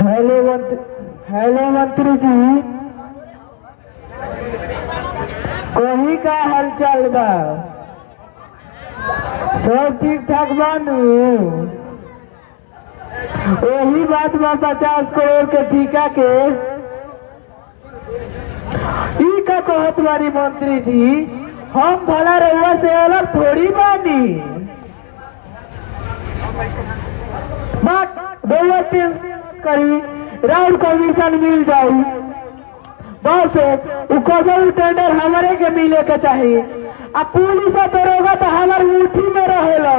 Hello मंत्री जी, कहीं का हालचाल बा? सब ठीक ठाक बानू? वही बात बा 50 करोड़ के टीका के ई का कहत बारी मंत्री जी, हम भला रउआ से अलग थोड़ी बानी। बात रउआ करी राउंड कमीशन मिल जाई, बस कसम टेंडर हमारे के मिले के चाहिए। अब पुलिस दरोगा तो हमारे मुट्ठी में रहेला।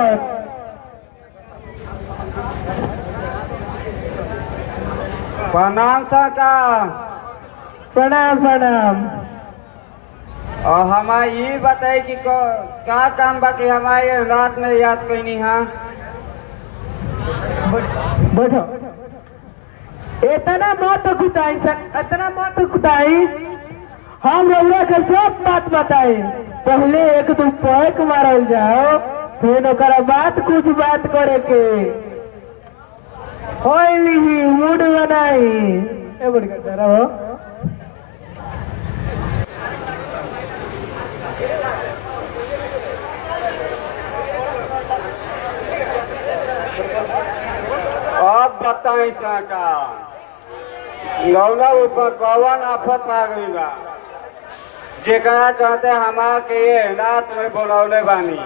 प्रणाम सरकार। प्रणाम प्रणाम। और हमारे ये बताए कि क्या काम बाकी हमारे रात में याद करनी है। बैठो, इतना मत कुटाई, इतना मत कुटाई। हम रउआ के सब बात बताए, पहले एक दो पैक मारल जाओ, फिर ओकरा बात कुछ बात करे के होली मूड बनाई। ए बढ़िया रहो। अब बताई सरकार, लौला ऊपर कौन आफत आ गई बा जेकरा चाहते हमारा के ये रात में बोलौले बानी।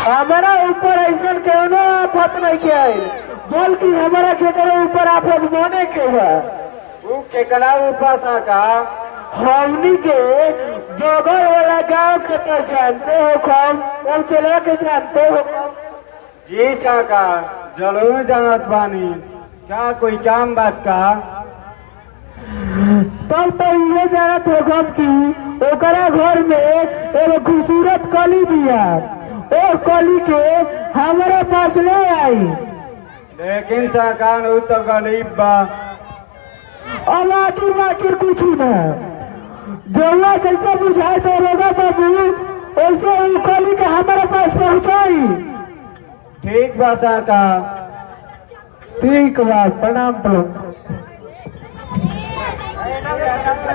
हमारा ऊपर ऐसा कोनो आफत नहीं के आई, बल्कि हमारा केकरा ऊपर आफत बने के बा। वो केकरा ऊपर सरकार? हमनी के बगल वाला गांव के तो जानते हो, कम और चला के जानते हो। जी सरकार, जरूर जानत बानी। क्या कोई काम बात का? तब तो ये जानत हो कम की ओकरा घर में एगो खूबसूरत कली बिया, ओ कली के हमारे पास ले आई। लेकिन सरकार वो तो गरीब बा। अब आखिर कुछ ना जौला जैसे बुझाए तो रोगा बाबू वैसे वो कली के हमारे पास पहुंचाई। ठीक बा सरकार। ठीक बा, प्रणाम प्रणाम।